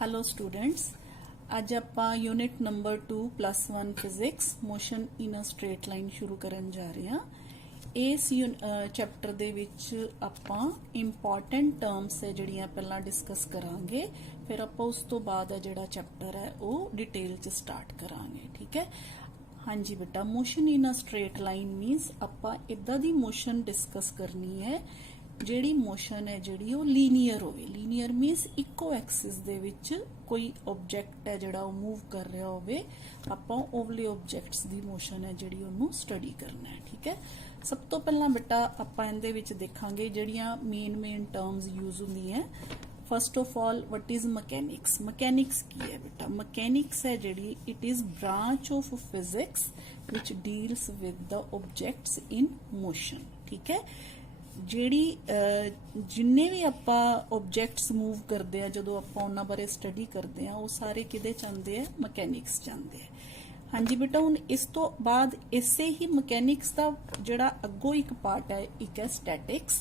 Hello students, अज आपां unit number 2 +1 physics motion in a straight line शुरू करन जा रहे हां। इस चैप्टर दे विच आपां इंपॉर्टेंट टर्म्स है जिहड़ियां पहलां डिस्कस करांगे, फिर आपां उस तो बाद जिहड़ा चैप्टर है वो डिटेल च स्टार्ट करांगे। ठीक है। हाँ जी बेटा, motion in a straight line मीनस आपां इदां दी मोशन डिस्कस करनी है ਜਿਹੜੀ मोशन है ਜਿਹੜੀ ਉਹ ਲੀਨੀਅਰ ਹੋਵੇ। ਲੀਨੀਅਰ ਮੀਨਸ ਇੱਕੋ ਐਕਸਿਸ ਦੇ ਵਿੱਚ ਕੋਈ ਆਬਜੈਕਟ ਹੈ ਜਿਹੜਾ ਉਹ ਮੂਵ ਕਰ ਰਿਹਾ ਹੋਵੇ। ਆਪਾਂ ਓਵਲੇ ਆਬਜੈਕਟਸ ਦੀ ਮੋਸ਼ਨ ਹੈ ਜਿਹੜੀ ਉਹਨੂੰ ਸਟੱਡੀ ਕਰਨਾ ਹੈ। ਠੀਕ ਹੈ। ਸਭ ਤੋਂ ਪਹਿਲਾਂ ਬੇਟਾ ਆਪਾਂ ਇਹਦੇ ਵਿੱਚ ਦੇਖਾਂਗੇ ਜਿਹੜੀਆਂ ਮੇਨ ਟਰਮਸ ਯੂਜ਼ ਹੁੰਦੀਆਂ। First of all what is mechanics. Mechanics की है बेटा? मकैनिक्स है जिहड़ी it is branch of physics which deals with the objects in motion. ठीक है। ਜਿਹੜੀ जिन्ने भी ਆਪਾਂ ऑब्जेक्ट्स मूव करते हैं ਜਦੋਂ ਆਪਾਂ ਉਹਨਾਂ ਬਾਰੇ ਸਟੱਡੀ ਕਰਦੇ ਆ ਉਹ ਸਾਰੇ ਕਿਹਦੇ ਚ ਆਉਂਦੇ ਆ? ਮਕੈਨਿਕਸ ਚ ਆਉਂਦੇ ਆ। हाँ जी बेटा, ਹੁਣ ਇਸ ਤੋਂ ਬਾਅਦ ਇਸੇ ਹੀ ਮਕੈਨਿਕਸ ਦਾ ਜਿਹੜਾ ਅੱਗੋਂ ਇੱਕ ਪਾर्ट है ਇੱਕ है स्टैटिक्स।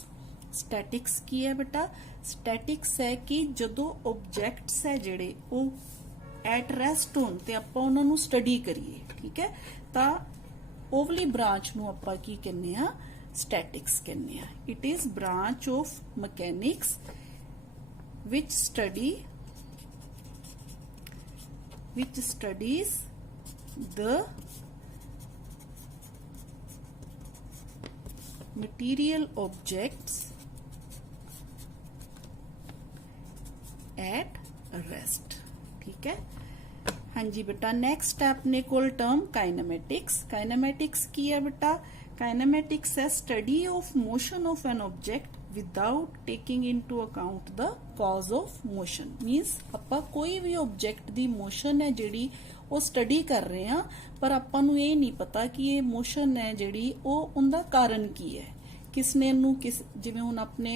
स्टैटिक्स की है बेटा? स्टैटिक्स है कि ਜਦੋਂ ऑब्जेक्ट्स है ਜਿਹੜੇ ਉਹ ਐਟ ਰੈਸਟ ਹੋਣ ਤੇ ਆਪਾਂ ਉਹਨਾਂ ਨੂੰ ਸਟੱਡੀ ਕਰੀਏ। ਠੀਕ ਹੈ। ਤਾਂ ਓਵਲੀ ਬ੍ਰਾਂਚ ਨੂੰ ਆਪਾਂ ਕੀ ਕਹਿੰਦੇ ਆ? स्टैटिक्स कहने हैं। It is branch of mechanics which studies the material objects at rest। ठीक है। हाँ जी बेटा, नेक्स्ट है अपने कोल टर्म काइनेमेटिक्स। काइनेमेटिक्स की है बेटा? काइनेमेटिक्स है study of motion of an object without taking into account the cause of motion. मीनस आपां कोई भी ऑब्जेक्ट दी मोशन है जिहड़ी वो स्टडी कर रहे हैं, पर आपां नूं ये नहीं पता कि ये मोशन है जिहड़ी वो उनका कारण की है। किसने नूं किस जिवें हुण अपने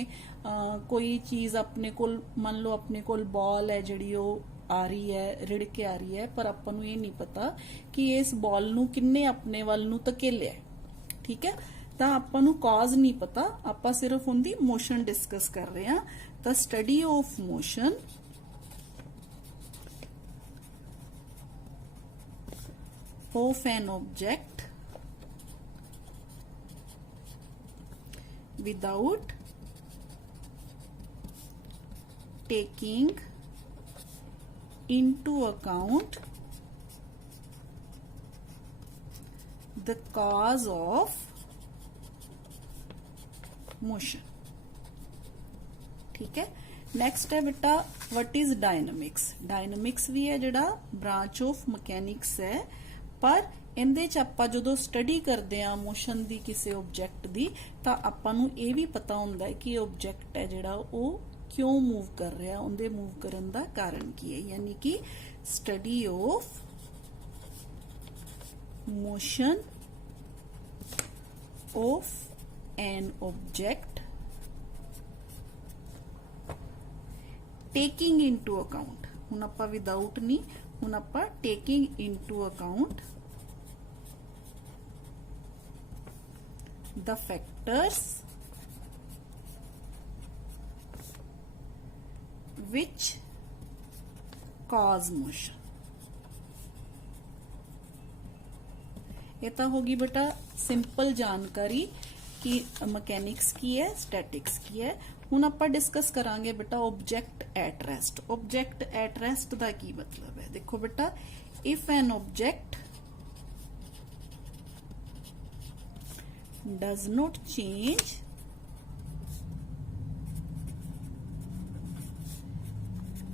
कोई चीज़ अपने कोल मान लो अपने कोल बॉल है जिहड़ी वो आ रही है, रिड़ के आ रही है, पर आपां नूं ये नहीं पता कि इस बॉल नूं किन्ने अपने वल नूं धकेलिया। ठीक है। तो आपां नूं कॉज नहीं पता, आपां सिर्फ उनकी मोशन डिस्कस कर रहे हैं। The study of motion of an object without taking into account the cause of motion। ठीक है। नेक्स्ट है बेटा व्हाट इज डायनामिक्स। डायनामिक्स भी है जिहड़ा ब्रांच ऑफ मैकेनिक्स है, पर इहदे च आपां जदों स्टडी करते हैं मोशन दी किसी ऑब्जेक्ट दी तां आपां नूं इह भी पता हुंदा है कि ऑब्जेक्ट है जिहड़ा वो क्यों मूव कर रहा, उनके मूव करन दा कारण की है। यानी कि study of motion of an object taking into account. हुण आपां विदाउट नहीं, हुण आपां taking into account the factors which cause motion। ये तो होगी बेटा सिंपल जानकारी कि मैकेनिक्स की है, स्टैटिक्स की है। हुण आपां डिस्कस करांगे बेटा object at rest. Object at rest दा की मतलब है? देखो बेटा, if an object does not change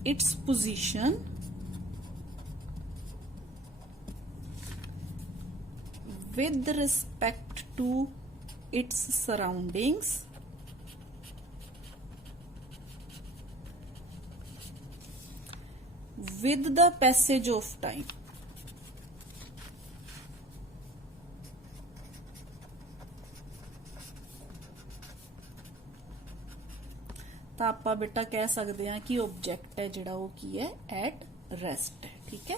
its position with respect to its surroundings with the passage of time। तो आप बेटा कह सकते हैं कि ऑब्जेक्ट है जिहड़ा वो की है? एट रेस्ट है। ठीक है।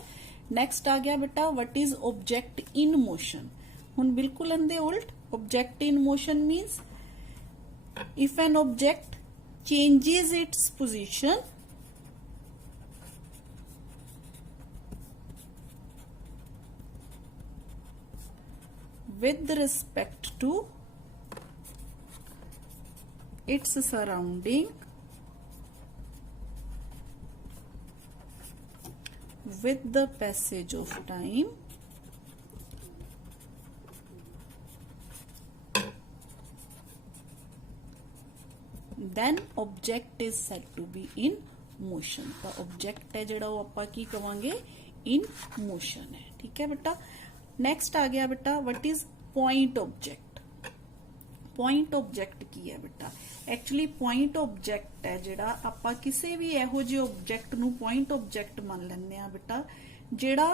नेक्स्ट आ गया बेटा what is object in motion. हुण बिल्कुल इहदे उल्ट object in motion means if an object changes its position with respect to its surrounding with the passage of time then object is said to be in motion। तो object है जेड़ा वो आपां की कवांगे in motion है। ठीक है बेटा। नेक्स्ट आ गया बेटा what is point object. Point object की है बेटा एक्चुअली पॉइंट ऑब्जेक्ट है जेड़ा आपां किसी भी इहो जे ऑब्जेक्ट नू पॉइंट ऑब्जेक्ट मान लैंदे आ बेटा जेड़ा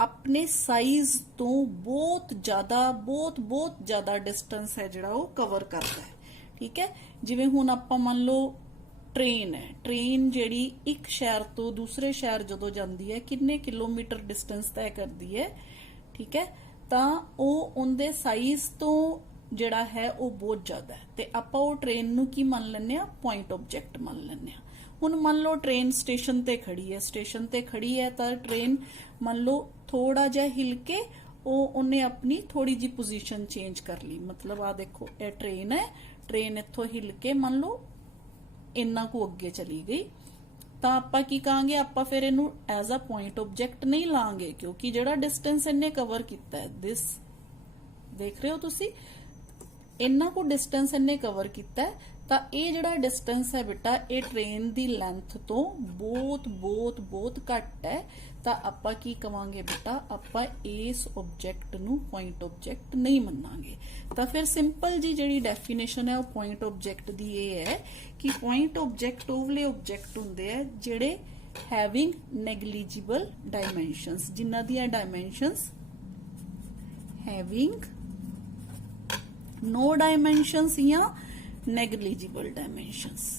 अपने साइज तो बहुत ज्यादा डिस्टेंस है जेड़ा वो कवर करता है। ठीक है जिवें हुण आपां मान लो ट्रेन है, ट्रेन जेड़ी एक शहर तो दूसरे शहर जदों जांदी है किन्ने किलोमीटर डिस्टेंस तय करदी है। ठीक है तां ओह उहदे साइज तो जेड़ा है वो बहुत ज्यादा है ते आपां ओह ट्रेन नूं की मान लैंदे आ पॉइंट ऑब्जेक्ट मान लैंदे आ। हुण मान लो ट्रेन स्टेशन ते खड़ी है, स्टेशन ते खड़ी है तां ट्रेन मान लो थोड़ा जिहा हिल के उन्हें अपनी थोड़ी जी पोजीशन चेंज कर ली। मतलब आ देखो ये ट्रेन है, ट्रेन इत्थों हिल के मान लो इन्ना को अगे चली गई तो आपां की कहांगे आपां फिर इनू एज अ पॉइंट ऑब्जेक्ट नहीं लांगे क्योंकि जेड़ा डिस्टेंस इन्हें कवर किया है दिस देख रहे हो तुसी इन्ना को डिस्टेंस इन्हें कवर किया है तो ये जेड़ा डिस्टेंस है बेटा ये ट्रेन दी लेंथ तो बहुत घट है तो आपां की कवांगे बेटा आपां इस ऑब्जेक्ट नू पॉइंट ऑब्जेक्ट नहीं मनांगे। तो फिर सिंपल जी जेड़ी डेफिनेशन है वो पॉइंट ऑब्जेक्ट दी ये है कि पॉइंट ऑब्जेक्ट ओवले ऑब्जेक्ट हुंदे है जेड़े हैविंग नेगलिजिबल डायमेंशंस जिन्हां दी डायमेंशंस हैविंग नो डायमेंशंस या नेगलिजिबल डायमेंशंस।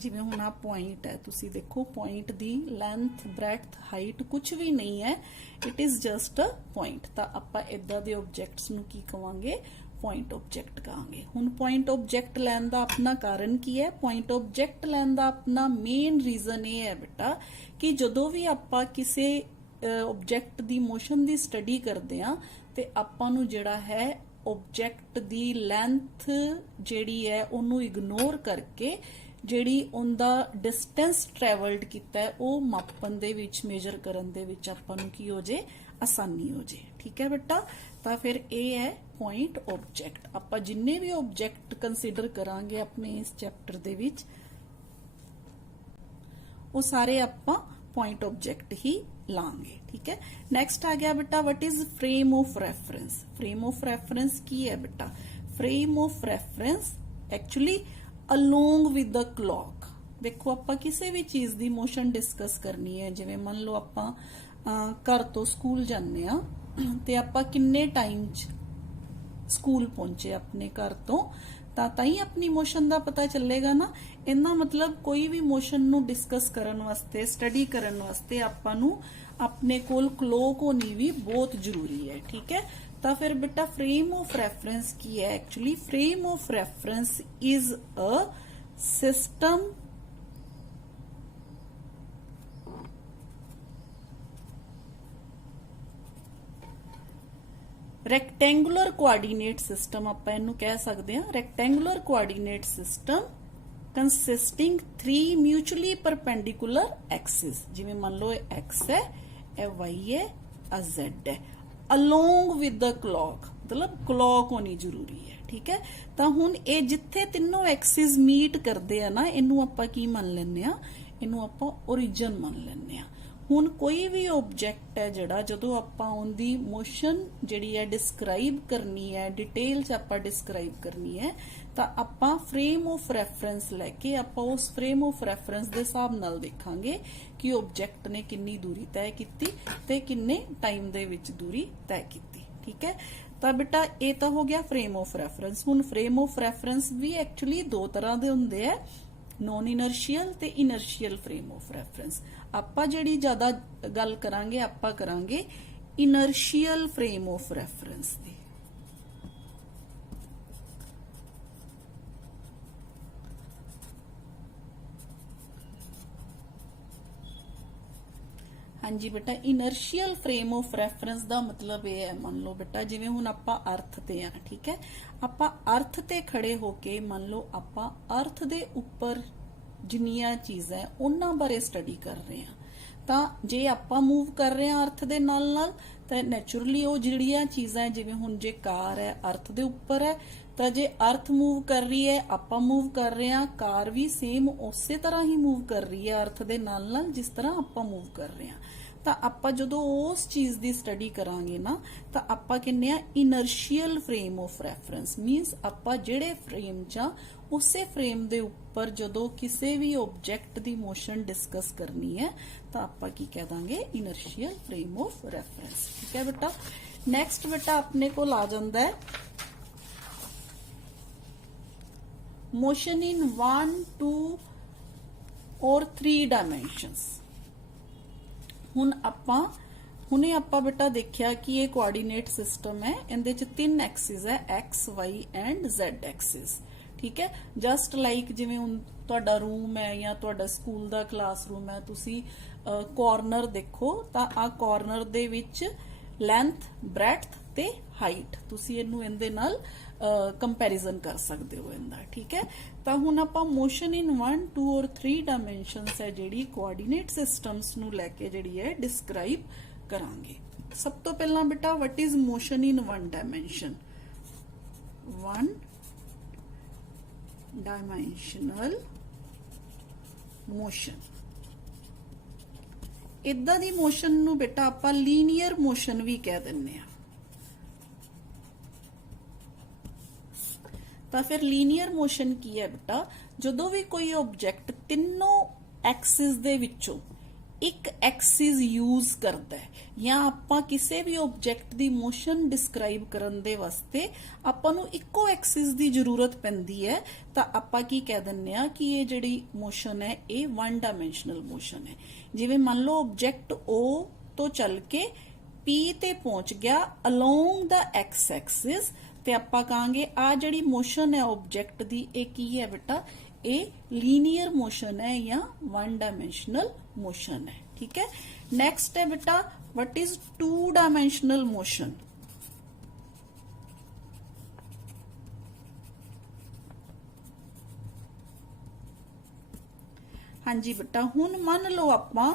जिवें हुण आ पॉइंट है तुसी देखो point the length breadth height कुछ भी नहीं है it is just a point. तो आपां इदां दे ऑब्जेक्ट्स नूं की कहांगे पॉइंट ऑब्जेक्ट कहांगे। हुण पॉइंट ऑब्जेक्ट लैण दा अपना कारण की है पॉइंट ऑब्जेक्ट लैण दा अपना मेन रीजन ये है बेटा कि जदों भी आपां किसी ऑब्जेक्ट दी मोशन दी स्टडी करदे आ ते आपां नूं जिहड़ा है ऑब्जेक्ट दी लेंथ जिहड़ी है उहनूं इग्नोर करके जिहड़ी उनदा डिस्टेंस ट्रैवल्ड कीता है वो मापन दे विच मेजर करन दे विच आपां नूं की हो जे आसानी हो जे। ठीक है बेटा तो फिर ये है पॉइंट ऑब्जेक्ट। आपां जिन्ने भी ऑब्जेक्ट कंसीडर करांगे अपने इस चैप्टर दे विच वो सारे आपां पॉइंट ऑब्जेक्ट ही लांगे। ठीक है नेक्स्ट आ गया बेटा what is frame of reference. Frame of reference की है बेटा frame of reference actually along with the clock. देखो आपां किसी भी चीज दी मोशन डिस्कस करनी है जिवें मान लो आपां घर तो स्कूल जाने आ ते आपां किन्ने टाइम च स्कूल पहुंचे अपने घर तो ताई अपनी मोशन का पता चलेगा ना। इन्ना मतलब कोई भी मोशन नू डिस्कस करन वास्ते स्टडी करन वास्ते आपां नू अपने कोल क्लॉक होनी भी बहुत जरूरी है। ठीक है तो फिर बेटा फ्रेम ऑफ रेफरेंस की है actually frame of reference is a system rectangular coordinate system आपां इहनूं कह सकते हैं rectangular coordinate system consisting 3 mutually perpendicular axis. जिवें मान लो एक्स है ए वाई है आ जेड है अलोंग विद द क्लॉक मतलब क्लॉक होनी जरूरी है। ठीक है तो हुण ये जिथे तीनों एक्सिस मीट करते हैं ना इनू आपां की मान लैंदे आ इनू आपां ओरिजिन मान लैंदे आ। हुण कोई भी ऑब्जेक्ट है जिहड़ा जदों आपां उहदी मोशन जिहड़ी है डिस्क्राइब करनी है डिटेल च आपां डिस्क्राइब करनी है तो आपां फ्रेम ऑफ रेफरेंस लैके आपां उस फ्रेम ऑफ रेफरेंस दे हिसाब नाल देखांगे कि ऑब्जेक्ट ने कितनी दूरी तय कीती ते किन्ने टाइम दे विच दूरी तय कीती। ठीक है तो बेटा ये तो हो गया फ्रेम ऑफ रेफरेंस। हुण फ्रेम ऑफ रेफरेंस भी एक्चुअली दो तरह दे हुंदे है नॉन इनर्शियल ते इनर्शियल फ्रेम ऑफ रेफरेंस। आपां जिहड़ी ज्यादा गल करांगे आपां करांगे इनर्शियल फ्रेम ऑफ रेफरेंस दी। हाँ जी बेटा, इनर्शियल फ्रेम ऑफ रेफरेंस ਦਾ ਮਤਲਬ ਇਹ ਹੈ, ਮੰਨ ਲਓ ਬੇਟਾ ਜਿਵੇਂ ਹੁਣ ਆਪਾਂ ਅਰਥ ਤੇ ਆ, ਠੀਕ ਹੈ, ਆਪਾਂ ਅਰਥ ਤੇ ਖੜੇ ਹੋ ਕੇ ਮੰਨ ਲਓ ਆਪਾਂ ਅਰਥ ਦੇ ਉੱਪਰ ਜਿੰਨੀਆਂ ਚੀਜ਼ਾਂ ਉਹਨਾਂ ਬਾਰੇ ਸਟੱਡੀ ਕਰ ਰਹੇ ਹਾਂ, ਤਾਂ ਜੇ ਆਪਾਂ ਮੂਵ ਕਰ ਰਹੇ ਹਾਂ ਅਰਥ ਦੇ ਨਾਲ ਨਾਲ ਤਾਂ ਨੈਚੁਰਲੀ ਉਹ ਜਿਹੜੀਆਂ ਚੀਜ਼ਾਂ ਜਿਵੇਂ ਹੁਣ ਜੇ ਕਾਰ ਹੈ ਅਰਥ ਦੇ ਉੱਪਰ ਹੈ, ਤਾਂ ਜੇ ਅਰਥ ਮੂਵ ਕਰ ਰਹੀ ਹੈ ਆਪਾਂ ਮੂਵ ਕਰ ਰਹੇ ਹਾਂ, ਕਾਰ ਵੀ ਸੇਮ ਉਸੇ ਤਰ੍ਹਾਂ ਹੀ ਮੂਵ ਕਰ ਰਹੀ ਹੈ ਅਰਥ ਦੇ ਨਾਲ ਨਾਲ ਜਿਸ ਤਰ੍ਹਾਂ ਆਪਾਂ ਮੂਵ ਕਰ ਰਹੇ ਹਾਂ। ਤਾਂ ਆਪਾਂ ਜਦੋਂ ਉਸ ਚੀਜ਼ ਦੀ ਸਟੱਡੀ ਕਰਾਂਗੇ ਨਾ ਤਾਂ ਆਪਾਂ ਕਹਿੰਦੇ ਆ inertial frame of reference, means ਆਪਾਂ ਜਿਹੜੇ ਫਰੇਮ 'ਚ ਉਸੇ ਫਰੇਮ ਦੇ ਉੱਪਰ ਜਦੋਂ ਕਿਸੇ ਵੀ ਆਬਜੈਕਟ ਦੀ ਮੋਸ਼ਨ ਡਿਸਕਸ ਕਰਨੀ ਹੈ ਤਾਂ ਆਪਾਂ ਕੀ ਕਹਿ ਦਾਂਗੇ, ਇਨਰਸ਼ੀਅਲ ਫਰੇਮ ਆਫ ਰੈਫਰੈਂਸ। ਠੀਕ ਹੈ ਬੇਟਾ। ਨੈਕਸਟ ਬੇਟਾ ਆਪਣੇ ਕੋਲ ਆ ਜਾਂਦਾ ਹੈ motion in 1, 2 or 3 dimensions। ਹੁਣੇ ਆਪਾਂ ਬੇਟਾ ਦੇਖਿਆ ਕਿ ਇਹ ਕੋਆਰਡੀਨੇਟ ਸਿਸਟਮ ਹੈ, ਇਹਦੇ ਚ 3 ਐਕਸਿਸ ਹੈ, x y and z Axis. ਠੀਕ ਹੈ, ਜਸਟ ਲਾਈਕ ਜਿਵੇਂ ਹੁਣ ਤੁਹਾਡਾ ਰੂਮ ਹੈ ਜਾਂ ਤੁਹਾਡਾ ਸਕੂਲ ਦਾ ਕਲਾਸਰੂਮ ਹੈ, ਤੁਸੀਂ ਕਾਰਨਰ ਦੇਖੋ ਤਾਂ ਆ ਕਾਰਨਰ ਦੇ ਵਿੱਚ ਲੈਂਥ, ਬ੍ਰੈਡਥ ਤੇ ਹਾਈਟ, ਤੁਸੀਂ ਇਹਨੂੰ ਇਹਦੇ ਨਾਲ ਕੰਪੈਰੀਜ਼ਨ ਕਰ ਸਕਦੇ ਹੋ ਇਹਦਾ। ਠੀਕ ਹੈ, ਤਾਂ ਹੁਣ ਆਪਾਂ ਮੋਸ਼ਨ ਇਨ 1, 2 ਔਰ 3 ਡਾਇਮੈਂਸ਼ਨਸ ਹੈ ਜਿਹੜੀ ਕੋਆਰਡੀਨੇਟ ਸਿਸਟਮਸ ਨੂੰ ਲੈ ਕੇ ਜਿਹੜੀ ਹੈ ਡਿਸਕ੍ਰਾਈਬ ਕਰਾਂਗੇ। ਸਭ ਤੋਂ ਪਹਿਲਾਂ ਬੇਟਾ what is motion in 1 dimension? 1 dimensional motion, ਇਦਾਂ ਦੀ ਮੋਸ਼ਨ ਨੂੰ ਬੇਟਾ ਆਪਾਂ ਲੀਨੀਅਰ ਮੋਸ਼ਨ ਵੀ ਕਹਿ ਦਿੰਦੇ ਆ। ਤਾਂ ਫਿਰ ਲੀਨੀਅਰ ਮੋਸ਼ਨ ਕੀ ਹੈ ਬੇਟਾ? ਜਦੋਂ ਵੀ ਕੋਈ ਆਬਜੈਕਟ ਤਿੰਨੋਂ ਐਕਸਿਸ ਦੇ ਵਿੱਚੋਂ ਇੱਕ ਐਕਸਿਸ ਯੂਜ਼ ਕਰਦਾ ਹੈ ਜਾਂ ਆਪਾਂ ਕਿਸੇ ਵੀ ਆਬਜੈਕਟ ਦੀ ਮੋਸ਼ਨ ਡਿਸਕ੍ਰਾਈਬ ਕਰਨ ਦੇ ਵਾਸਤੇ ਆਪਾਂ ਨੂੰ ਇੱਕੋ ਐਕਸਿਸ ਦੀ ਜ਼ਰੂਰਤ ਪੈਂਦੀ ਹੈ, ਤਾਂ ਆਪਾਂ ਕੀ ਕਹਿ ਦਿੰਨੇ ਆ ਕਿ ਇਹ ਜਿਹੜੀ ਮੋਸ਼ਨ ਹੈ ਇਹ 1 ਡਾਇਮੈਂਸ਼ਨਲ ਮੋਸ਼ਨ ਹੈ। ਜਿਵੇਂ ਮੰਨ ਲਓ ਆਬਜੈਕਟ O ਤੋਂ ਚੱਲ ਕੇ P ਤੇ ਪਹੁੰਚ ਗਿਆ ਅਲੋਂਗ ਦਾ ਐਕਸ ਐਕਸਿਸ, ਤੇ ਆਪਾਂ ਕਹਾਂਗੇ ਆ ਜਿਹੜੀ ਮੋਸ਼ਨ ਹੈ ਆਬਜੈਕਟ ਦੀ ਇਹ ਕੀ ਹੈ ਬੇਟਾ? ਇਹ ਲੀਨੀਅਰ ਮੋਸ਼ਨ ਹੈ ਜਾਂ 1 ਡਾਇਮੈਂਸ਼ਨਲ ਮੋਸ਼ਨ ਹੈ। ਠੀਕ ਹੈ, ਨੈਕਸਟ ਹੈ ਬੇਟਾ ਵਟ ਇਜ਼ 2 ਡਾਇਮੈਂਸ਼ਨਲ ਮੋਸ਼ਨ? ਹਾਂਜੀ ਬੇਟਾ, ਹੁਣ ਮੰਨ ਲਓ ਆਪਾਂ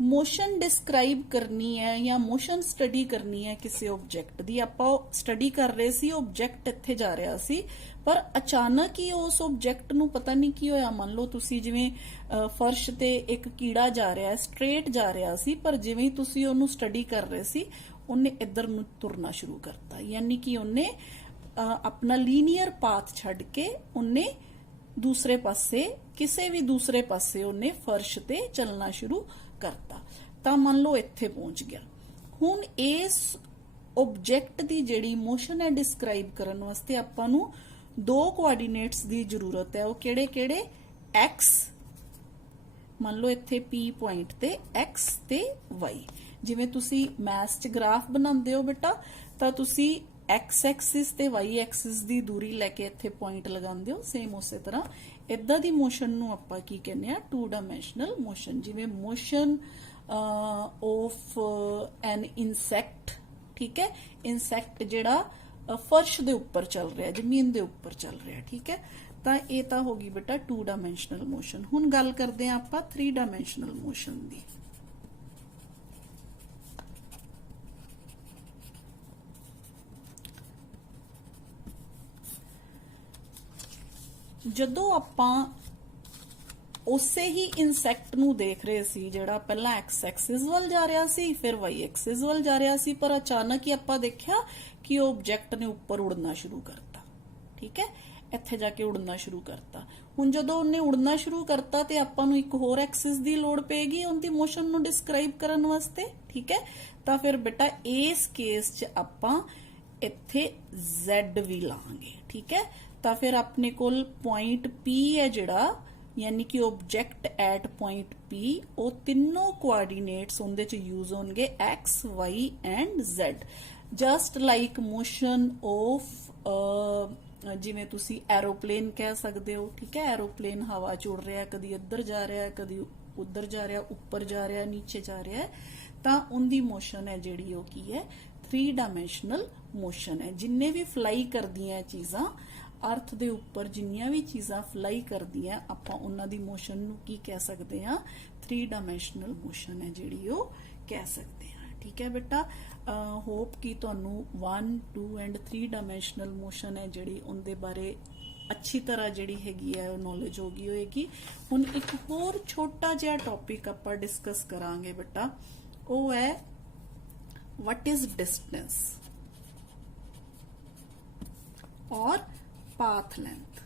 ਮੋਸ਼ਨ ਡਿਸਕ੍ਰਾਈਬ ਕਰਨੀ ਹੈ ਜਾਂ ਮੋਸ਼ਨ ਸਟੱਡੀ ਕਰਨੀ ਹੈ ਕਿਸੇ ਆਬਜੈਕਟ ਦੀ। ਆਪਾਂ ਸਟੱਡੀ ਕਰ ਰਹੇ ਸੀ, ਆਬਜੈਕਟ ਇੱਥੇ ਜਾ ਰਿਹਾ ਸੀ, ਪਰ ਅਚਾਨਕ ਹੀ ਉਸ ਆਬਜੈਕਟ ਨੂੰ ਪਤਾ ਨਹੀਂ ਕੀ ਹੋਇਆ। ਮੰਨ ਲਓ ਤੁਸੀਂ ਜਿਵੇਂ ਫਰਸ਼ ਤੇ ਇੱਕ ਕੀੜਾ ਜਾ ਰਿਹਾ ਹੈ, ਸਟ੍ਰੇਟ ਜਾ ਰਿਹਾ ਸੀ, ਪਰ ਜਿਵੇਂ ਤੁਸੀਂ ਉਹਨੂੰ ਸਟੱਡੀ ਕਰ ਰਹੇ ਸੀ ਉਹਨੇ ਇੱਧਰ ਨੂੰ ਤੁਰਨਾ ਸ਼ੁਰੂ ਕਰਤਾ, ਯਾਨੀ ਕਿ ਉਹਨੇ ਆਪਣਾ ਲੀਨੀਅਰ ਪਾਥ ਛੱਡ ਕੇ ਉਹਨੇ ਦੂਸਰੇ ਪਾਸੇ, ਕਿਸੇ ਵੀ ਦੂਸਰੇ ਪਾਸੇ ਉਹਨੇ ਫਰਸ਼ ਤੇ ਚੱਲਣਾ ਸ਼ੁਰੂ ਕਰਤਾ। ਤਾਂ ਮੰਨ ਲਓ ਇੱਥੇ ਪਹੁੰਚ ਗਿਆ। ਹੁਣ ਇਸ ਆਬਜੈਕਟ ਦੀ ਜਿਹੜੀ ਮੋਸ਼ਨ ਹੈ ਡਿਸਕ੍ਰਾਈਬ ਕਰਨ ਵਾਸਤੇ ਆਪਾਂ ਨੂੰ 2 ਕੋਆਰਡੀਨੇਟਸ ਦੀ ਜ਼ਰੂਰਤ ਹੈ। ਉਹ ਕਿਹੜੇ ਕਿਹੜੇ? x, ਮੰਨ ਲਓ ਇੱਥੇ P ਪੁਆਇੰਟ ਤੇ x ਤੇ y। ਜਿਵੇਂ ਤੁਸੀਂ ਮੈਥਸ 'ਚ ਗ੍ਰਾਫ ਬਣਾਉਂਦੇ ਹੋ ਬੇਟਾ, ਤਾਂ ਤੁਸੀਂ x ਐਕਸਿਸ ਤੇ y ਐਕਸਿਸ ਦੀ ਦੂਰੀ ਲੈ ਕੇ ਇੱਥੇ ਪੁਆਇੰਟ ਲਗਾਉਂਦੇ ਹੋ, ਸੇਮ ਉਸੇ ਤਰ੍ਹਾਂ ਇਦਾਂ ਦੀ ਮੋਸ਼ਨ ਨੂੰ ਆਪਾਂ ਕੀ ਕਹਿੰਦੇ ਆ? 2 ਡਾਇਮੈਂਸ਼ਨਲ ਮੋਸ਼ਨ। ਜਿਵੇਂ ਮੋਸ਼ਨ ਆਫ ਐਨ ਇਨਸੈਕਟ, ਠੀਕ ਹੈ, ਇਨਸੈਕਟ ਜਿਹੜਾ ਫਰਸ਼ ਦੇ ਉੱਪਰ ਚੱਲ ਰਿਹਾ, ਜ਼ਮੀਨ ਦੇ ਉੱਪਰ ਚੱਲ ਰਿਹਾ। ਠੀਕ ਹੈ, ਤਾਂ ਇਹ ਤਾਂ ਹੋ ਗਈ ਬੇਟਾ 2 ਡਾਇਮੈਂਸ਼ਨਲ ਮੋਸ਼ਨ। ਹੁਣ ਗੱਲ ਕਰਦੇ ਆ ਆਪਾਂ 3 ਡਾਇਮੈਂਸ਼ਨਲ ਮੋਸ਼ਨ ਦੀ। ਜਦੋਂ ਆਪਾਂ ਉਸੇ ਹੀ ਇਨਸੈਕਟ ਨੂੰ ਦੇਖ ਰਹੇ ਸੀ ਜਿਹੜਾ ਪਹਿਲਾਂ ਐਕਸ ਐਕਸਿਸ ਵੱਲ ਜਾ ਰਿਹਾ ਸੀ, ਫਿਰ ਵਾਈ ਐਕਸਿਸ ਵੱਲ ਜਾ ਰਿਹਾ ਸੀ, ਪਰ ਅਚਾਨਕ ਹੀ ਆਪਾਂ ਦੇਖਿਆ ਕਿ ਉਹ ਆਬਜੈਕਟ ਨੇ ਉੱਪਰ ਉੜਨਾ ਸ਼ੁਰੂ ਕਰਤਾ। ਠੀਕ ਹੈ, ਇੱਥੇ ਜਾ ਕੇ ਉੜਨਾ ਸ਼ੁਰੂ ਕਰਤਾ। ਹੁਣ ਜਦੋਂ ਉਹਨੇ ਉੜਨਾ ਸ਼ੁਰੂ ਕਰਤਾ ਤੇ ਆਪਾਂ ਨੂੰ ਇੱਕ ਹੋਰ ਐਕਸਿਸ ਦੀ ਲੋੜ ਪਏਗੀ ਉਹਦੀ ਮੋਸ਼ਨ ਨੂੰ ਡਿਸਕ੍ਰਾਈਬ ਕਰਨ ਵਾਸਤੇ। ਠੀਕ ਹੈ, ਤਾਂ ਫਿਰ ਬੇਟਾ ਇਸ ਕੇਸ 'ਚ ਆਪਾਂ ਇੱਥੇ Z ਵੀ ਲਾਂਗੇ। ਠੀਕ ਹੈ, ਤਾਂ ਫਿਰ ਆਪਣੇ ਕੋਲ ਪੁਆਇੰਟ P ਹੈ ਜਿਹੜਾ, ਯਾਨੀ ਕਿ ਆਬਜੈਕਟ ਐਟ ਪੁਆਇੰਟ P, ਉਹ ਤਿੰਨੋਂ ਕੋਆਰਡੀਨੇਟਸ ਉਹਦੇ 'ਚ ਯੂਜ਼ ਹੋਣਗੇ x, y and z। Just like motion of, ਜਿਵੇਂ ਤੁਸੀਂ ਐਰੋਪਲੇਨ ਕਹਿ ਸਕਦੇ ਹੋ। ਠੀਕ ਹੈ, ਐਰੋਪਲੇਨ ਹਵਾ 'ਚ ਉੜ ਰਿਹਾ, ਕਦੀ ਇੱਧਰ ਜਾ ਰਿਹਾ, ਕਦੀ उधर जा रहा, ऊपर जा रहा, नीचे जा रहा है, ਤਾਂ ਉਹਦੀ ਮੋਸ਼ਨ ਹੈ ਜਿਹੜੀ ਉਹ ਕੀ ਹੈ 3 डायमेंशनल मोशन है। जिन्ने भी फ्लाई करदियां चीज़ां अर्थ दे उपर जिन्नियां भी चीज़ां फ्लाई करदियां आपां उन्हां दी मोशन नूं की कह सकते हैं 3 डायमेंशनल मोशन है जिहड़ी वो कह सकते हैं। ठीक है बेटा, होप कि तुहानूं 1, 2 एंड 3 डायमेंशनल मोशन है जिहड़ी उनदे बारे अच्छी तरह जिहड़ी हैगी है नॉलेज हो गई होएगी। हुण एक होर छोटा जिहा टॉपिक आपां डिस्कस करांगे बेटा, वो है व्हाट इज डिस्टेंस और पाथ लेंथ।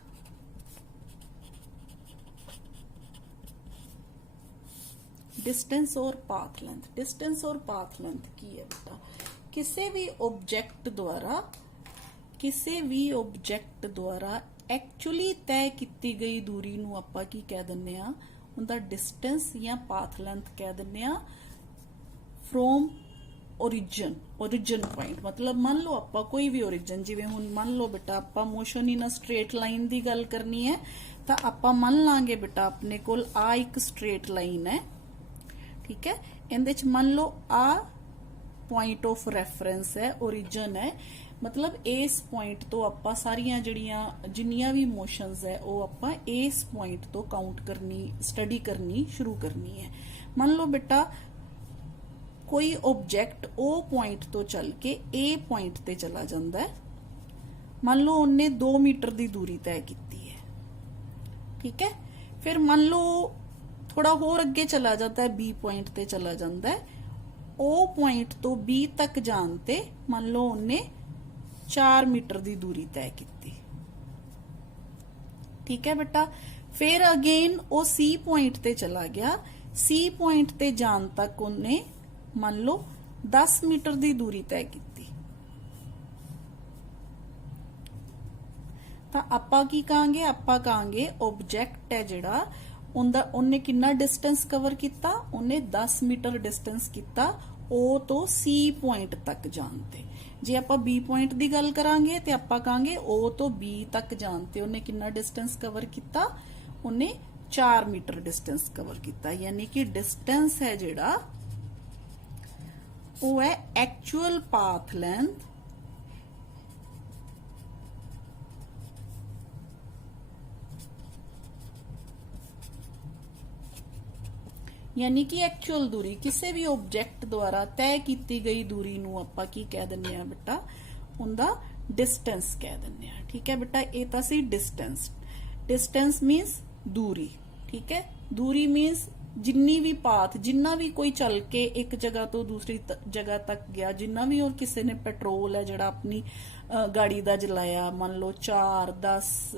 डिस्टेंस और पाथ लेंथ, डिस्टेंस और पाथ लेंथ की है बेटा, किसी भी ऑब्जेक्ट द्वारा एक्चुअली तय की गई दूरी नूं आपां की कह दिंदे आ उनका डिस्टेंस या पाथ लेंथ कह दिंदे आ फ्रॉम ओरिजिन पॉइंट। मतलब मान लो आप कोई भी ओरिजिन, जिवें हुण मान लो बेटा आप motion in a straight line की गल करनी है तो आप मान लांगे बेटा अपने कोल आ एक स्ट्रेट लाइन है। ठीक है, इहदे च मान लो आ पॉइंट ऑफ रेफरेंस है, ओरिजिन है, मतलब इस पॉइंट तो आप सारियां जड़ियां जिन्नियां भी मोशंस है वो आप इस पॉइंट तो काउंट करनी, स्टडी करनी शुरू करनी है। मान लो बेटा कोई ऑब्जेक्ट ओ पॉइंट तो चल के ए पॉइंट ते चला जाता है, मान लो उन्हें 2 मीटर की दूरी तय की है। ठीक है, फिर मान लो थोड़ा होर अगे चला जाता है, बी पॉइंट ते चला जाता है, ओ पॉइंट तो बी तक जानते मान लो उन्हें 4 मीटर की दूरी तय की। ठीक है बेटा, फिर अगेन वो सी पॉइंट ते चला गया, सी पॉइंट ते जान तक उन्हें मान लो 10 मीटर की दूरी तय की। तो आपां की कहांगे, आपां कहांगे ऑब्जेक्ट है जिहड़ा उन्हें कितना डिस्टेंस कवर किया, उन्हें 10 मीटर डिस्टेंस किया ओ तो सी पॉइंट तक जानते। जे आपां बी पॉइंट की गल करांगे तो आपां कहांगे ओ तो बी तक जानते उन्हें कितना डिस्टेंस कवर किया, उन्हें 4 मीटर डिस्टेंस कवर किया। यानी कि डिस्टेंस है जिहड़ा वो है एक्चुअल पाथ लेंथ यानी कि एक्चुअल दूरी, किसी भी ऑब्जेक्ट द्वारा तय की गई दूरी नूं आपां की कह दिंदे आ बेटा उनका डिस्टेंस कह दिंदे आ। ठीक है बेटा, ये तां सी डिस्टेंस, डिस्टेंस मीन्स दूरी। ठीक है, दूरी मीन्स जिन्नी भी पाथ, जिन्ना भी कोई चल के एक जगह तो दूसरी जगह तक गया, जिन्ना भी और किसी ने पेट्रोल है जिहड़ा अपनी गाड़ी दा जलाया, मान लो 4, 10,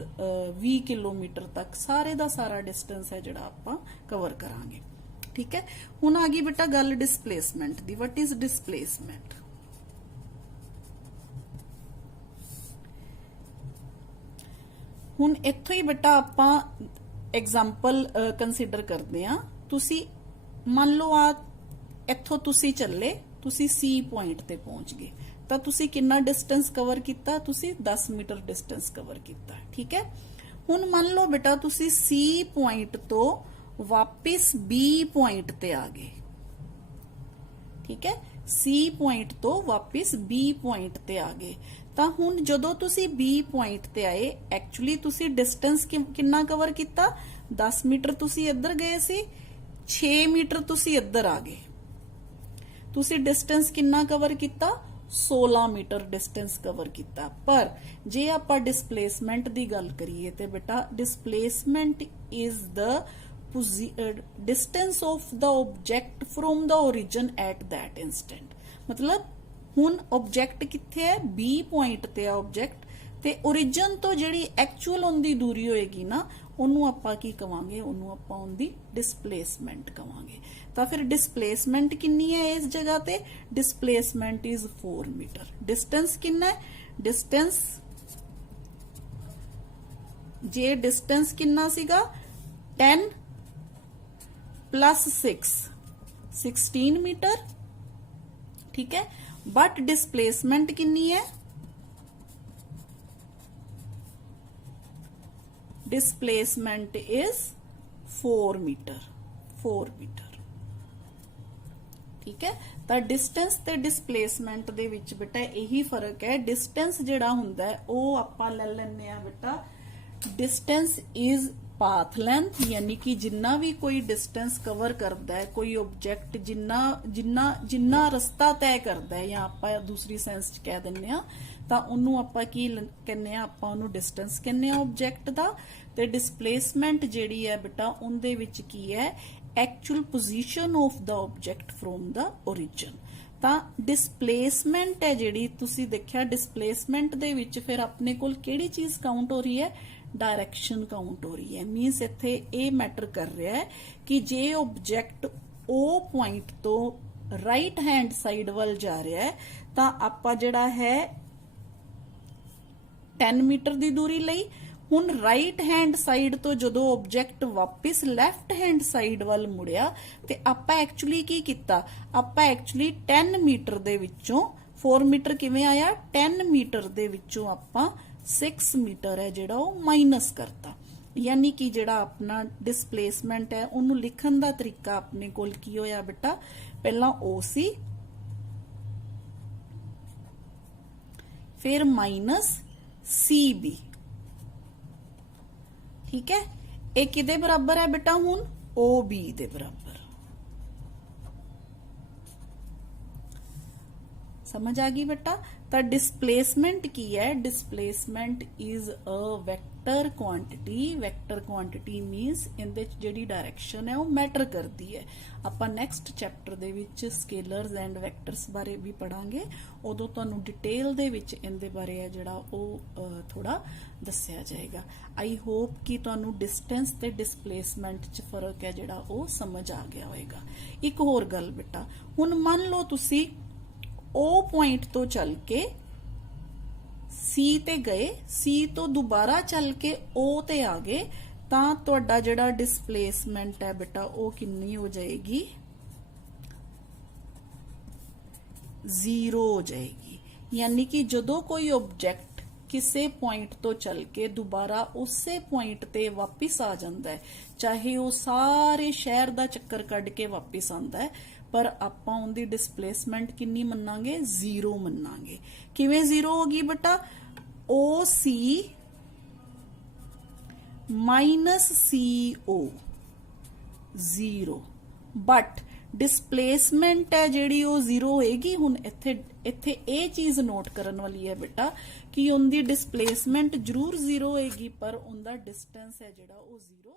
20 किलोमीटर तक सारे दा सारा डिस्टेंस है जिहड़ा आपां कवर करांगे। ठीक है, हुण आ गई बेटा गल displacement the. What is displacement? हुण इत्थों ही बेटा आपां एग्जाम्पल कंसीडर करते हैं। तुसी मान लो आ इत्थों तुसी चले, तुसी सी पॉइंट ते पहुंच गए, तो तुसी कितना डिस्टेंस कवर किया, तुसी 10 मीटर डिस्टेंस कवर किया। ठीक है, हुण मान लो बेटा तुसी सी पॉइंट तो वापिस बी पॉइंट ते आ गए। ठीक है, सी पॉइंट तो वापिस बी पॉइंट ते आ गए। तो हुण जदों तुसी बी पॉइंट ते आए, एक्चुअली तुसी डिस्टेंस कितना कवर किया, 10 मीटर तुसी इधर गए सी, 6 मीटर तुसी इधर आ गए। तुसी डिस्टेंस कितना कवर किया, 16 मीटर डिस्टेंस कवर किया। पर जे आपां डिस्प्लेसमेंट की गल करिए तो बेटा displacement is the distance of the object from the origin at that instant. मतलब हुण ऑब्जेक्ट किथे है, बी पॉइंट ते है ऑब्जेक्ट, ते ओरिजिन तो जिहड़ी एक्चुअल उनकी दूरी होएगी ना ਉਹਨੂੰ ਆਪਾਂ ਕੀ ਕਵਾਂਗੇ, ਉਹਨੂੰ ਆਪਾਂ ਉਹਦੀ डिस्प्लेसमेंट ਕਵਾਂਗੇ। ਤਾਂ ਫਿਰ डिस्प्लेसमेंट ਕਿੰਨੀ ਹੈ ਇਸ ਜਗ੍ਹਾ ਤੇ, डिस्प्लेसमेंट इज 4 मीटर। डिस्टेंस कितना है, डिस्टेंस जे डिस्टेंस कितना सीगा 10 + 6 16 मीटर। ठीक है, बट डिस्प्लेसमेंट कितनी है, डिस्प्लेसमेंट इज 4 मीटर। 4 ਮੀਟਰ। ठीक है, तो डिस्टेंस ते डिसप्लेसमेंट दे विच बेटा यही फर्क है। डिस्टेंस जिहड़ा हुंदा है वो आपां ले लैंदे आ बेटा, डिस्टेंस इज पाथ लेंथ, यानी कि जिन्ना भी कोई डिस्टेंस कवर करता है कोई ऑब्जेक्ट, जिन्ना जिन्ना जिन्ना रस्ता तय करता है, या आपां दूसरी सेंस च कह दिंदे आ तां उहनूं आपां की कहने आ, आपां उहनूं डिस्टेंस कहने आ ऑब्जेक्ट दा। ते डिसप्लेसमेंट जिहड़ी है बेटा उहदे विच की है, actual position of the object from the origin. ਤਾਂ डिसप्लेसमेंट है जिहड़ी तुसी देखिया, डिसप्लेसमेंट दे विच फिर अपने कोल किहड़ी चीज काउंट हो रही है, डायरेक्शन काउंट हो रही है। मीनस इत्थे ये मैटर कर रहा है कि जे ऑब्जेक्ट ओ पॉइंट तो राइट हैंड साइड वाल जा रहा है तां आपां जिहड़ा है 10 मीटर की दूरी लई। हुण राइट हैंड साइड तो जदों ऑब्जेक्ट वापस लैफ्ट हैंड साइड वाल मुड़िया ते आपां एक्चुअली की कीता, आपां एक्चुअली 10 मीटर दे विचों 4 मीटर किवें आया, 10 मीटर दे विचों आपां 6 मीटर है जिहड़ा वो माइनस करता। यानी कि जिहड़ा अपना डिसप्लेसमेंट है उहनूं लिखण दा तरीका अपने कोल की होया बेटा, पहला ओ सी, फिर माइनस सी बी। ठीक है, ये किदे बराबर है बेटा, हुण ओ बी दे बराबर। समझ आ गई बेटा। तो डिसप्लेसमेंट की है, displacement is a vector quantity. Vector quantity मीनस इहदे च जिहड़ी डायरेक्शन है वो मैटर करती है। आपां next chapter they which scalars and vectors बारे भी पढ़ांगे, उदों तुहानूं डिटेल दे विच इहदे बारे है जिहड़ा वो थोड़ा दस्सिया जाएगा। आई होप कि तुहानूं डिस्टेंस ते डिसप्लेसमेंट च फर्क है जिहड़ा वो समझ आ गया होएगा। एक होर गल बेटा, हुण मान लो तुसी ओ पॉइंट तो चल के सी ते गए, सी तो दोबारा चल के ओ ते आ गए, तां तुहाडा जिहड़ा डिसप्लेसमेंट है बेटा वो कितनी हो जाएगी, 0 हो जाएगी। यानी कि जदों कोई ऑब्जेक्ट किसी पॉइंट तो चल के दोबारा उसे पॉइंट ते वापिस आ जाता है, चाहे वो सारे शहर का चक्कर कढ़ के वापिस आता है, पर आपां उनकी डिसप्लेसमेंट कितनी मन्नांगे, 0 मन्नांगे। किवें 0 होगी बेटा, O C minus C O 0, but displacement है जिहड़ी वो 0 होएगी। हुण इत्थे ये चीज नोट करन वाली है बेटा कि उनकी डिसप्लेसमेंट जरूर 0 होएगी, पर उनका डिस्टेंस है जिहड़ा वो 0